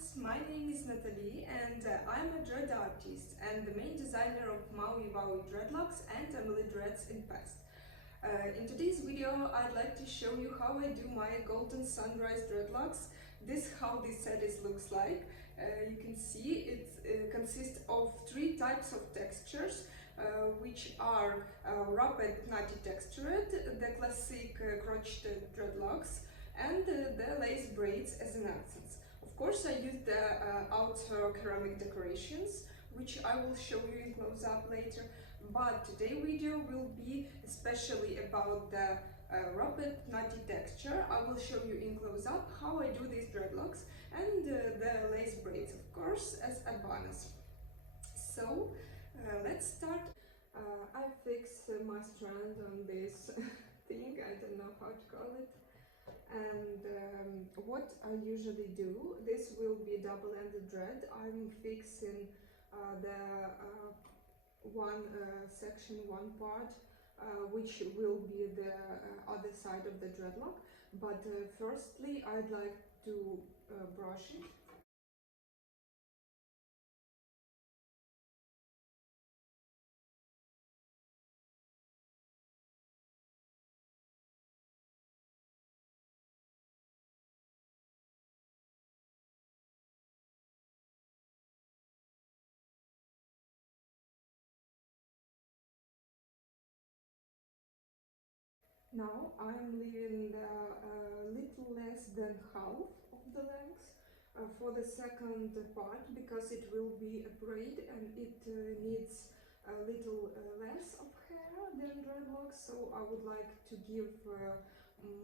friends, my name is Natalie and I'm a dread artist and the main designer of Maui Wowie dreadlocks and Emily Dreads in past. In today's video I'd like to show you how I do my golden sunrise dreadlocks. This is how this set looks like. You can see it consists of three types of textures, which are rapid knotty textured, the classic crocheted dreadlocks, and the lace braids as an accents. Of course, I used the outer ceramic decorations, which I will show you in close-up later, but today's video will be especially about the rapid knotty texture. I will show you in close-up how I do these dreadlocks and the lace braids, of course, as a bonus. So let's start. I fixed my strand on this thing, I don't know how to call it. And what I usually do, this will be double-ended dread. I'm fixing the one section, one part, which will be the other side of the dreadlock. But firstly, I'd like to brush it. Now I'm leaving little less than half of the length for the second part, because it will be a braid and it needs a little less of hair than dreadlocks, so I would like to give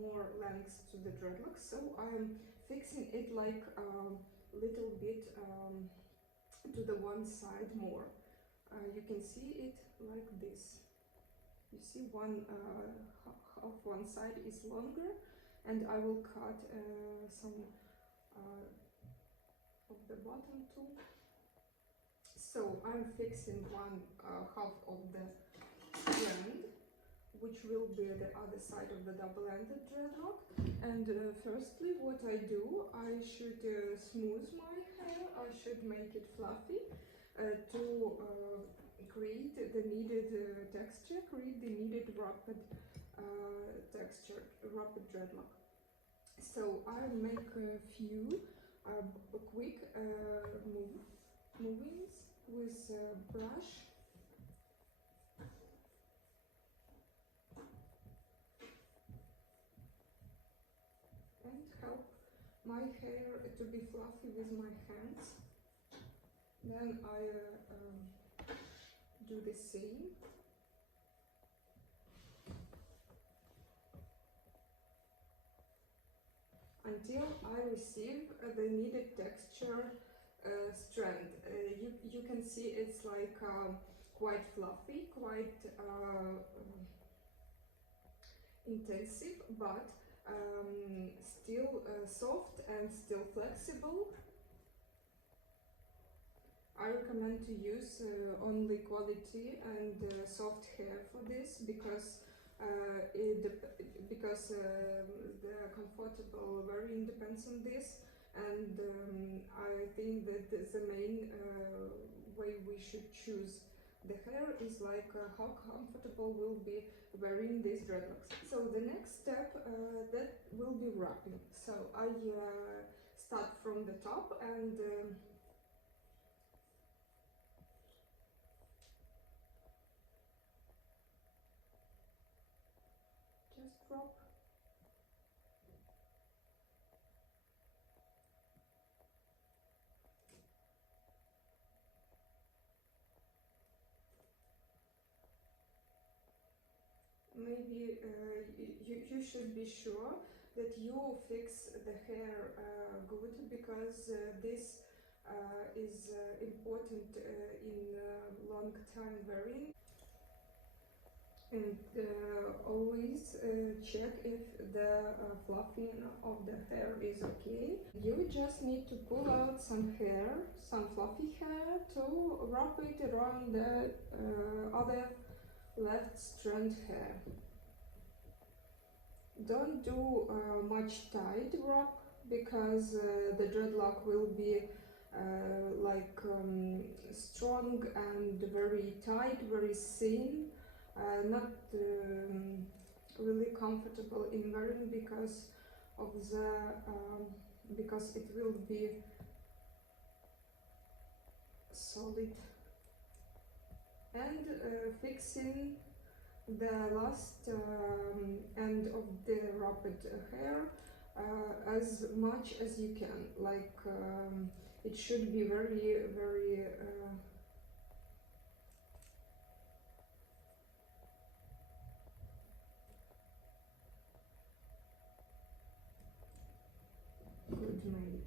more length to the dreadlocks. So I'm fixing it like a little bit to the one side more. You can see it like this. You see half one side is longer, and I will cut some of the bottom too. So I'm fixing one half of the strand, which will be the other side of the double-ended dreadlock. And firstly, what I do, I should smooth my hair, I should make it fluffy to create the needed texture, create the needed rapid texture, rapid dreadlock. So I'll make a few quick movings with a brush. And help my hair to be fluffy with my hands. Then I do the same. Until I receive the needed texture strand. You can see it's like quite fluffy, quite intensive, but still soft and still flexible. I recommend to use only quality and soft hair for this, because the comfortable wearing depends on this, and I think that the main way we should choose the hair is like how comfortable will be wearing these dreadlocks. So the next step that will be wrapping. So I start from the top and just wrap. Maybe you should be sure that you fix the hair good, because this is important in long time wearing. And always check if the fluffing of the hair is okay. You just need to pull out some hair, some fluffy hair, to wrap it around the other left strand hair. Don't do much tight wrap because the dreadlock will be like strong and very tight, very thin, not really comfortable in wearing because of the because it will be solid. And fixing the last end of the wrapped hair as much as you can, like it should be very good made.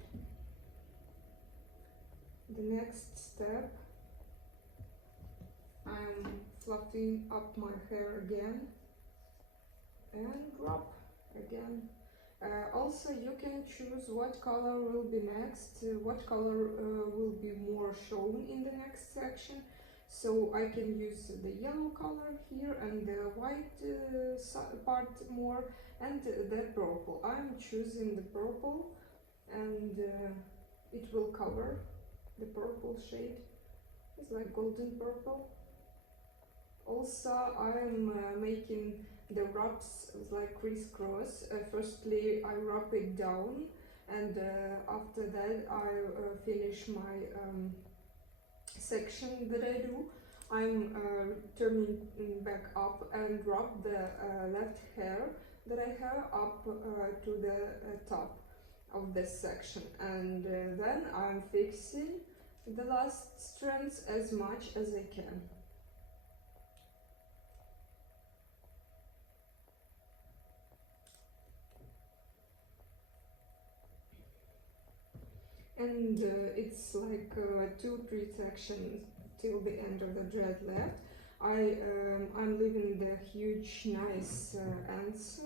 The next step, I'm fluffing up my hair again and wrap again. Also, you can choose what color will be next, what color will be more shown in the next section. So I can use the yellow color here and the white part more, and the purple. I'm choosing the purple, and it will cover the purple shade. It's like golden purple. Also, I'm making the wraps like crisscross. Firstly, I wrap it down, and after that I finish my section that I do. I'm turning back up and wrap the left hair that I have up to the top of this section, and then I'm fixing the last strands as much as I can. And it's like 2-3 sections till the end of the dread left. I'm leaving the huge nice ends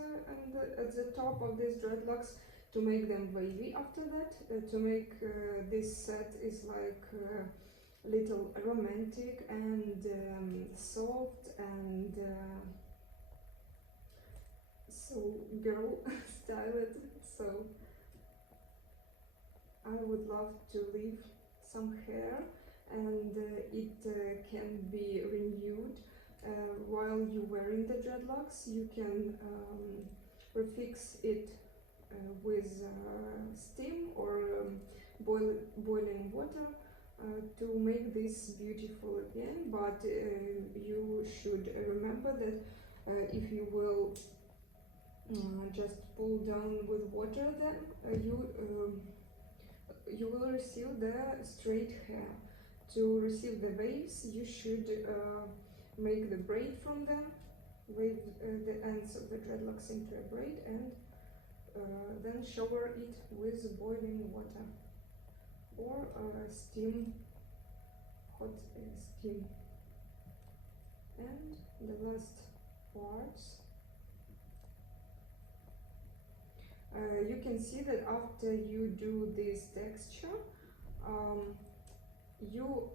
at the top of these dreadlocks to make them wavy after that, to make this set is like little romantic and soft and so girl styled. So I would love to leave some hair, and it can be renewed while you're wearing the dreadlocks. You can refix it with steam or boiling water to make this beautiful again. But you should remember that if you will just pull down with water, then you will receive the straight hair. To receive the waves, you should make the braid from them, wave the ends of the dreadlocks into a braid, and then shower it with boiling water or steam, hot steam. And the last parts. You can see that after you do this texture, you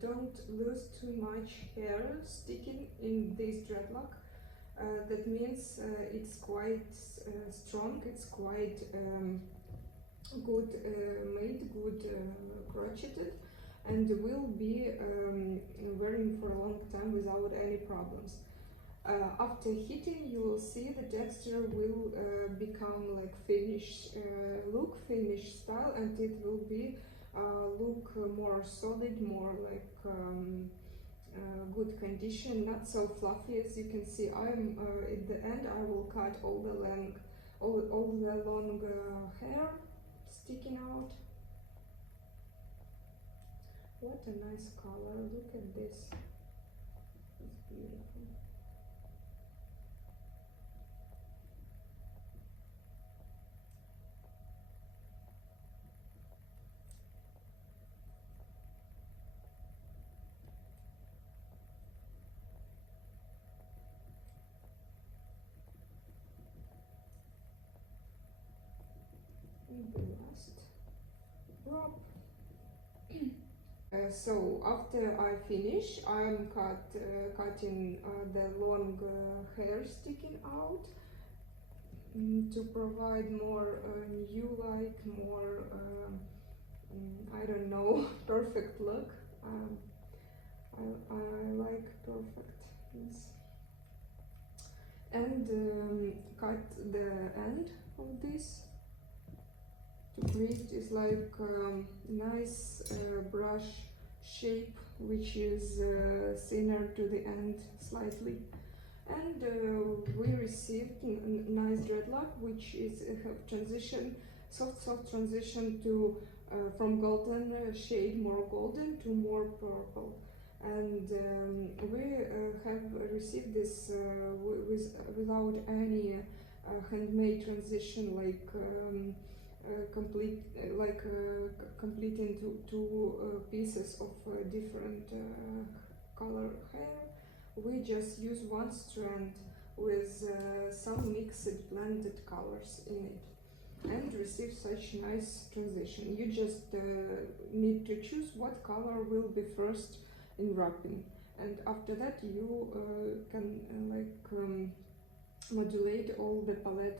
don't lose too much hair sticking in this dreadlock. That means it's quite strong, it's quite good made, good crocheted, and will be wearing for a long time without any problems. After heating, you will see the texture will become like finished look, finished style, and it will be look more solid, more like good condition, not so fluffy. As you can see, I'm at the end I will cut all the long hair sticking out. What a nice color, look at this, it's beautiful. The last drop. So after I finish, I'm cutting the long hair sticking out. to provide more new-like, more I don't know, perfect look. I like perfectness. And cut the end of this to create is like nice brush shape, which is thinner to the end slightly. And we received nice dreadlock, which is have transition, soft transition to from golden shade, more golden to more purple. And we have received this without any handmade transition, like completing two pieces of different color hair. We just use one strand with some mixed blended colors in it and receive such nice transition. You just need to choose what color will be first in wrapping, and after that you can modulate all the palette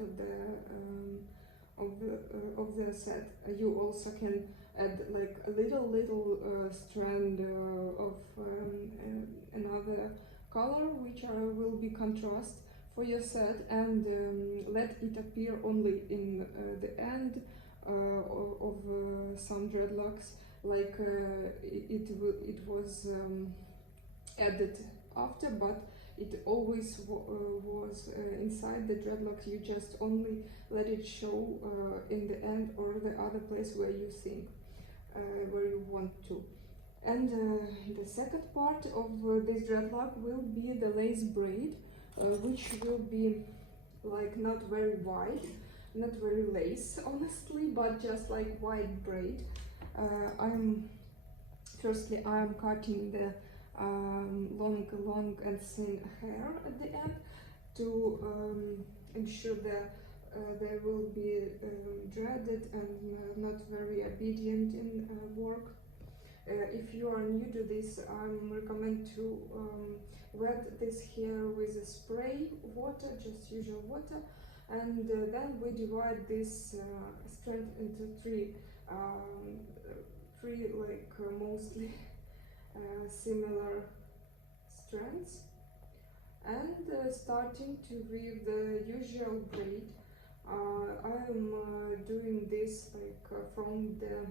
of the set. You also can add like a little strand of another color, which will be contrast for your set, and let it appear only in the end of some dreadlocks, like it was added after, but it always was inside the dreadlocks. You just only let it show in the end or the other place where you think, where you want to. And the second part of this dreadlock will be the lace braid, which will be like not very wide, not very lace honestly, but just like wide braid. I'm cutting the long and thin hair at the end to ensure that they will be dreaded and not very obedient in work. If you are new to this, I recommend to wet this hair with a spray water, just usual water, and then we divide this strand into three like mostly similar strands, and starting to weave the usual braid. I am doing this like from the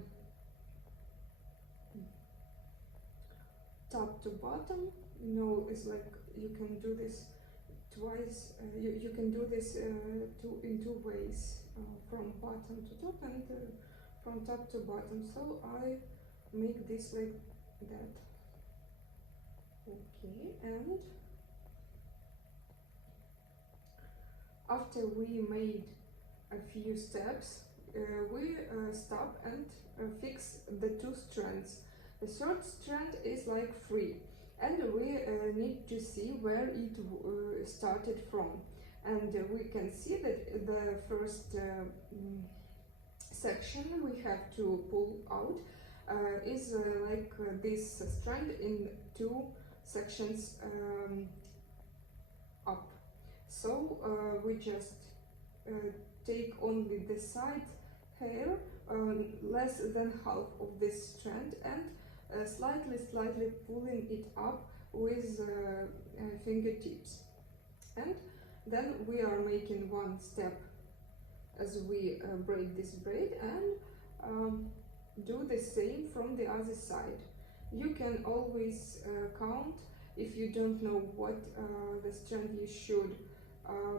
top to bottom. You know, it's like you can do this twice. You can do this in two ways, from bottom to top and from top to bottom. So I make this like that. Okay, and after we made a few steps, we stop and fix the two strands. The third strand is like free, and we need to see where it started from. And we can see that the first section we have to pull out is like this strand in two sections up. So we just take only the side hair, less than half of this strand, and slightly pulling it up with fingertips. And then we are making one step as we braid this braid, and do the same from the other side. You can always count if you don't know what the strand you should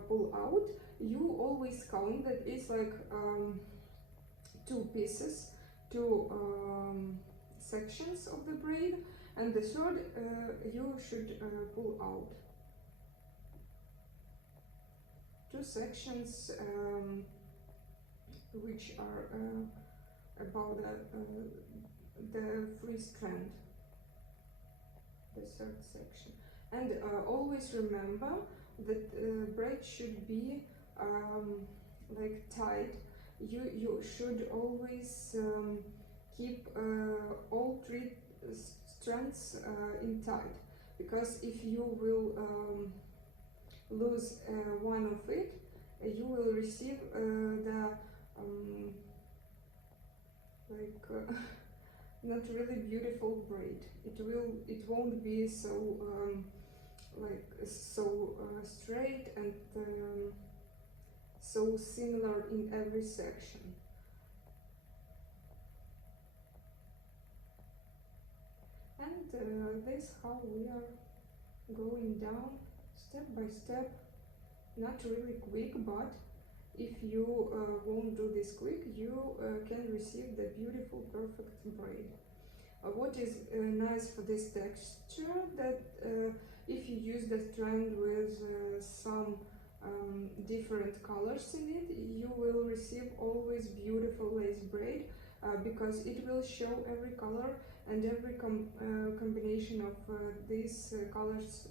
pull out. You always count that it's like two pieces, two sections of the braid, and the third you should pull out. Two sections which are about the free strand, the third section. And always remember that braid should be like tight. You should always keep all three strands in tight, because if you will lose one of it, you will receive the not really beautiful braid. It won't be so straight and so similar in every section. And this how we are going down step by step, not really quick, but if you won't do this quick, you can receive the beautiful perfect braid. What is nice for this texture, that if you use the strand with some different colors in it, you will receive always beautiful lace braid, because it will show every color and every combination of these colors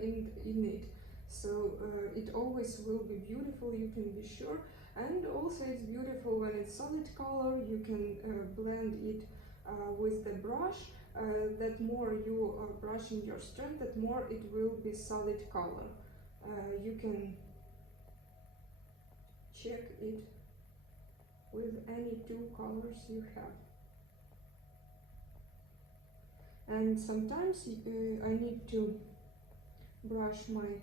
in it. So it always will be beautiful, you can be sure. And also it's beautiful when it's solid color. You can blend it with the brush. That more you are brushing your strand, that more it will be solid color. You can check it with any two colors you have. And sometimes I need to brush my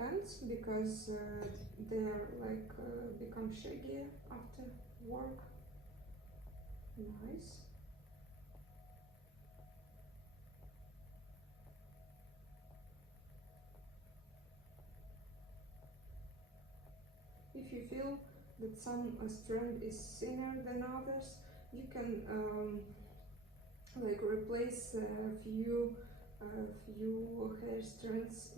ends, because they're like become shaggy after work. Nice. If you feel that some strand is thinner than others, you can like replace a few hair strands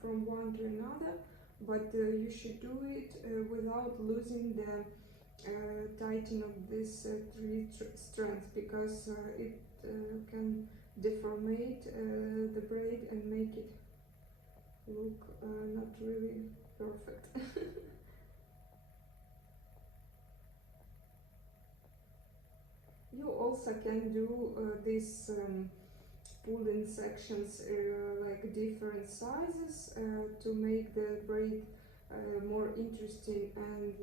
from one to another, but you should do it without losing the tightening of these three strands, because it can deformate the braid and make it look not really perfect. You also can do this pull-in sections like different sizes to make the braid more interesting and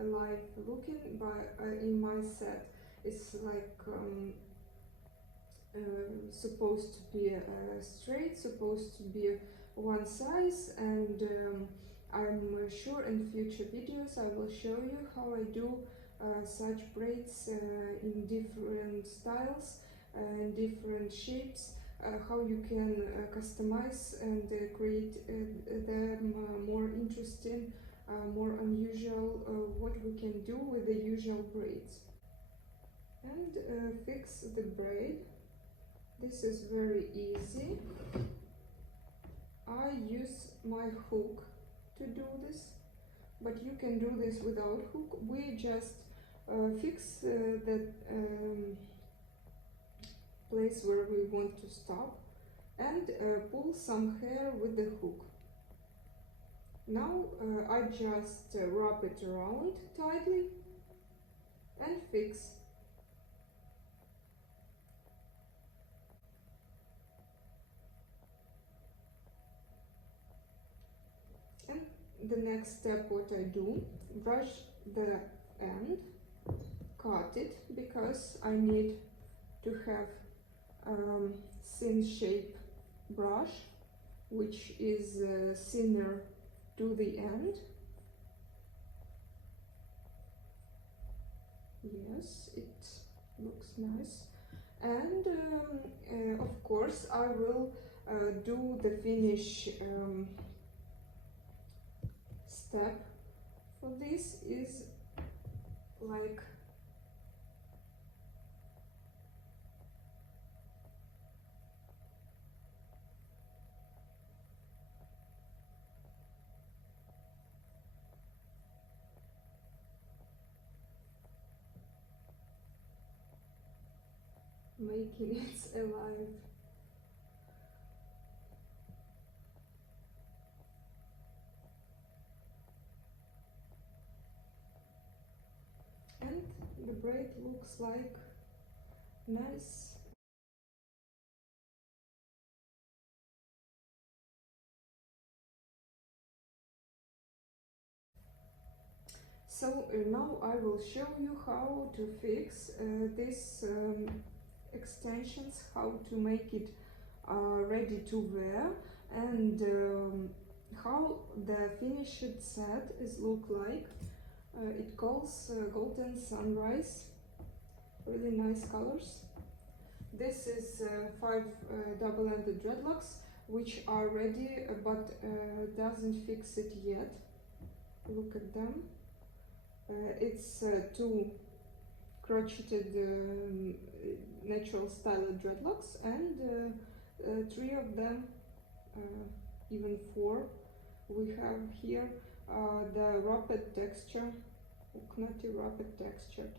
alive looking. But in my set, it's like supposed to be straight, supposed to be one size, and I'm sure in future videos I will show you how I do such braids in different styles and different shapes, how you can customize and create them more interesting, more unusual, what we can do with the usual braids. And fix the braid. This is very easy. I use my hook to do this, but you can do this without hook. We just fix the place where we want to stop and pull some hair with the hook. Now I just wrap it around tightly and fix. And the next step, what I do, brush the end, cut it, because I need to have thin shape brush, which is thinner to the end. Yes, it looks nice. And of course I will do the finish step for this is like making it alive. And the braid looks like nice So now I will show you how to fix these extensions, how to make it ready to wear, and how the finished set is look like. It calls Golden Sunrise, really nice colors. This is 5 double-ended dreadlocks which are ready but doesn't fix it yet. Look at them. It's 2 crocheted natural style dreadlocks, and 3 of them, even 4. We have here the wrapped texture, knotty wrapped texture,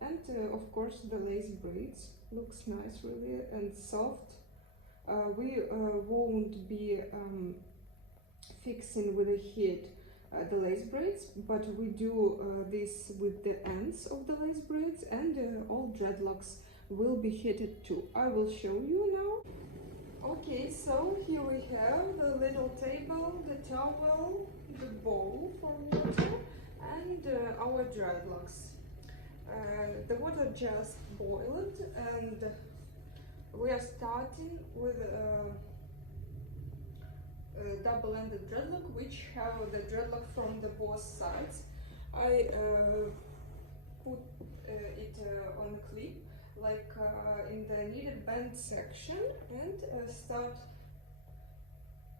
and of course the lace braids. Looks nice, really, and soft. We won't be fixing with a heat the lace braids, but we do this with the ends of the lace braids, and all dreadlocks will be heated too. I will show you now. Okay, so here we have the little table, the towel, the bowl for water, and our dreadlocks. The water just boiled, and we are starting with double-ended dreadlock, which have the dreadlock from the both sides. I put it on a clip, like in the needed bend section, and start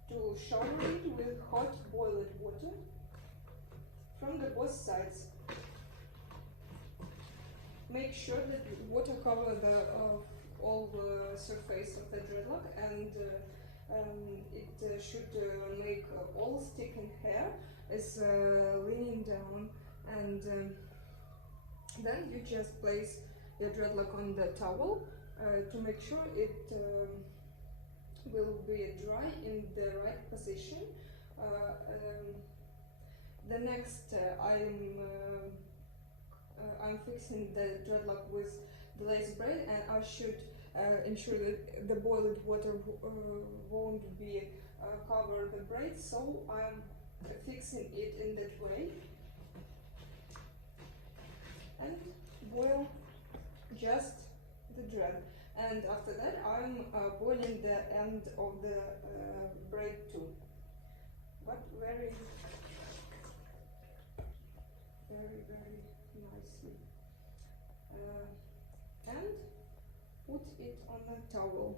to shower it with hot boiled water from the both sides. Make sure that water cover the all the surface of the dreadlock, and it should make all sticking hair is leaning down, and then you just place your dreadlock on the towel to make sure it will be dry in the right position. The next I'm fixing the dreadlock with the lace braid, and I should ensure that the boiled water won't be cover the braid, so I'm fixing it in that way, and boil just the dread. And after that I'm boiling the end of the braid too, but very nicely, and put it on a towel.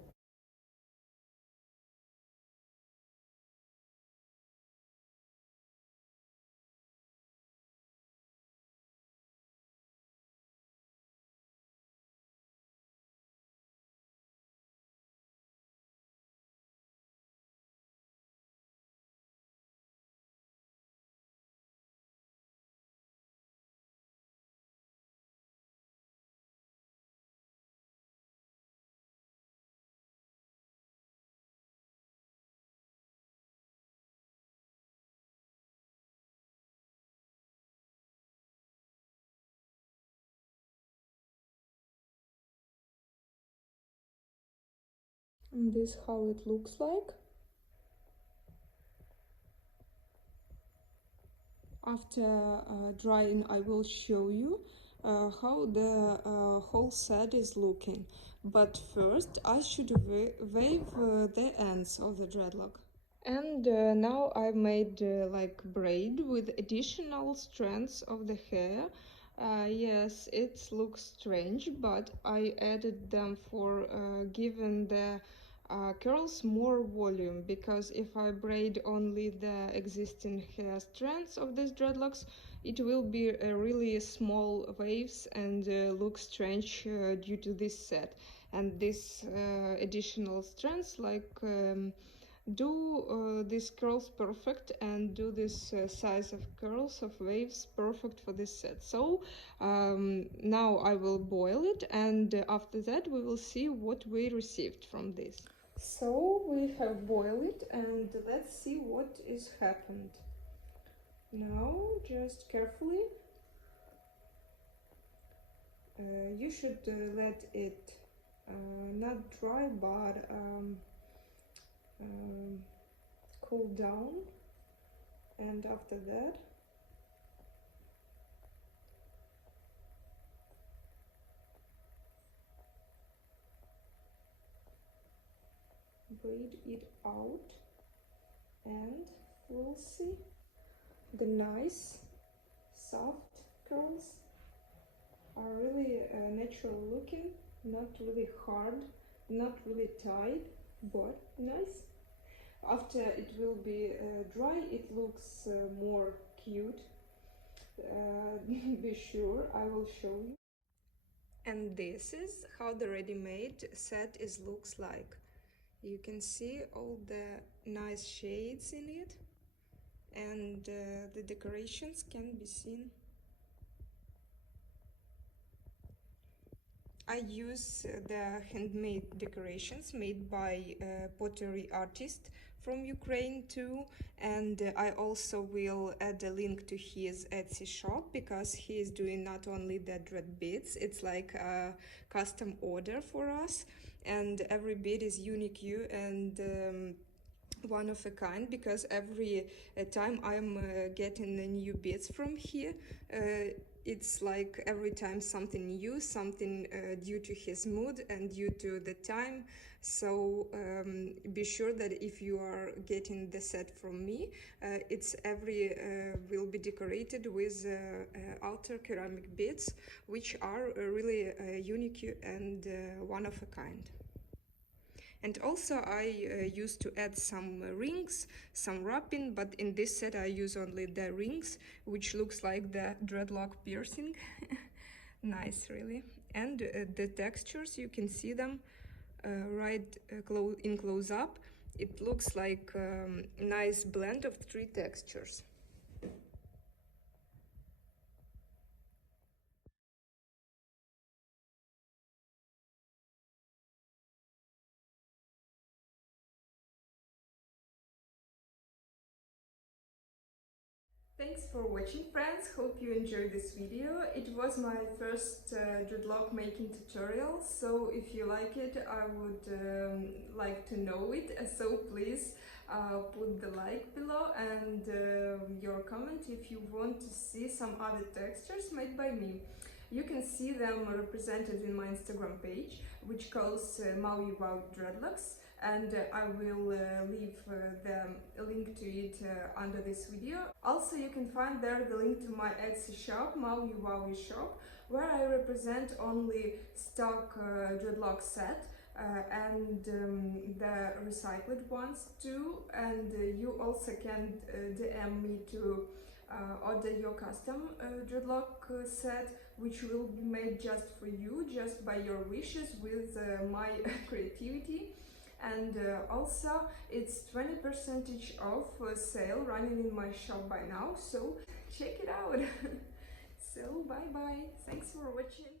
And this is how it looks like. After drying, I will show you how the whole set is looking. But first I should wave the ends of the dreadlock. And now I made like braid with additional strands of the hair. Yes, it looks strange, but I added them for giving the curls more volume, because if I braid only the existing hair strands of these dreadlocks, it will be really small waves and look strange due to this set. And these additional strands do these curls perfect, and do this size of curls of waves perfect for this set. So now I will boil it, and after that we will see what we received from this. So we have boiled it, and let's see what is happened. Now just carefully, you should let it not dry, but cool down, and after that braid it out, and we'll see the nice soft curls are really natural looking, not really hard, not really tight, but nice. After it will be dry, it looks more cute. Be sure I will show you. And this is how the ready-made set looks like. You can see all the nice shades in it, and the decorations can be seen. I use the handmade decorations made by a pottery artist from Ukraine too, and I also will add a link to his Etsy shop, because he is doing not only the Dreadbeads, it's like a custom order for us, and every bead is unique and one of a kind, because every time I'm getting the new beads from here, it's like every time something new, something due to his mood and due to the time. So be sure that if you are getting the set from me, it's every will be decorated with outer ceramic beads, which are really unique and one of a kind. And also I used to add some rings, some wrapping, but in this set I use only the rings, which looks like the dreadlock piercing. Nice, really. And the textures, you can see them right in close up. It looks like nice blend of 3 textures. Thanks for watching, friends. Hope you enjoyed this video. It was my first dreadlock making tutorial, so if you like it, I would like to know it. So please put the like below and your comment if you want to see some other textures made by me. You can see them represented in my Instagram page, which calls Maui Wow Dreadlocks, and I will leave the link to it under this video. Also, you can find there the link to my Etsy shop, Maui Wowie shop, where I represent only stock dreadlock set and the recycled ones too, and you also can DM me to order your custom dreadlock set, which will be made just for you, just by your wishes, with my creativity. And also it's 20% off sale running in my shop by now, so check it out. So bye bye, thanks for watching.